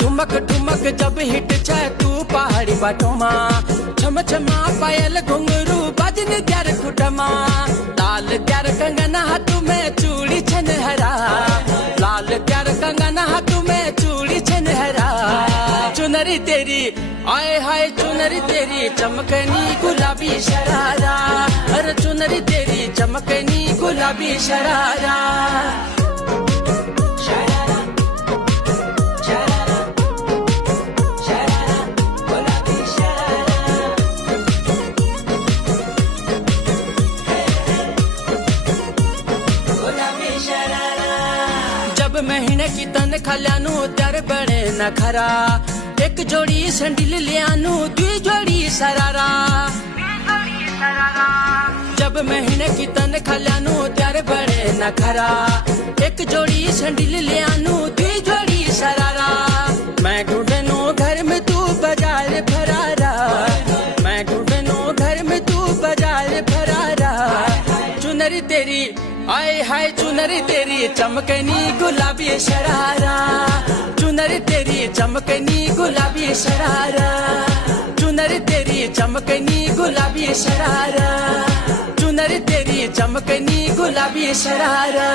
ठुमक ठुमक जब हिट जाए तू पहाड़ी बाटोमा, छम छमा पायल घुंघरू बजन ग्यार खुटमा, लाल ग्यार कंगना हाथ में चूड़ी छन हरा, लाल ग्यार कंगना हाथ में चूड़ी छन हरा। चुनरी तेरी आए हाय चुनरी तेरी चमकनी गुलाबी शरारा, अरे चुनरी तेरी चमकनी गुलाबी शरारा। जब महीने की तन खल्यानू त्यार बड़े न खरा, एक जोड़ी संडिल लियानू दुई जोड़ी सरारा। जब महीने की तन खल्यानू त्यार बड़े न खरा, एक जोड़ी संडिल लियानू दुई जोड़ी सरारा। मैं ढूंढनू घर में तू बाजार फरारा, मैं ढूंढनू घर में तू बाजार फरारा। चुनरी तेरी आए हाय चुनरी तेरी चमकनी गुलाबी शरारा, चुनरी तेरी चमकनी गुलाबी शरारा, चुनरी तेरी चमकनी गुलाबी शरारा, चुनरी तेरी चमकनी गुलाबी शरारा।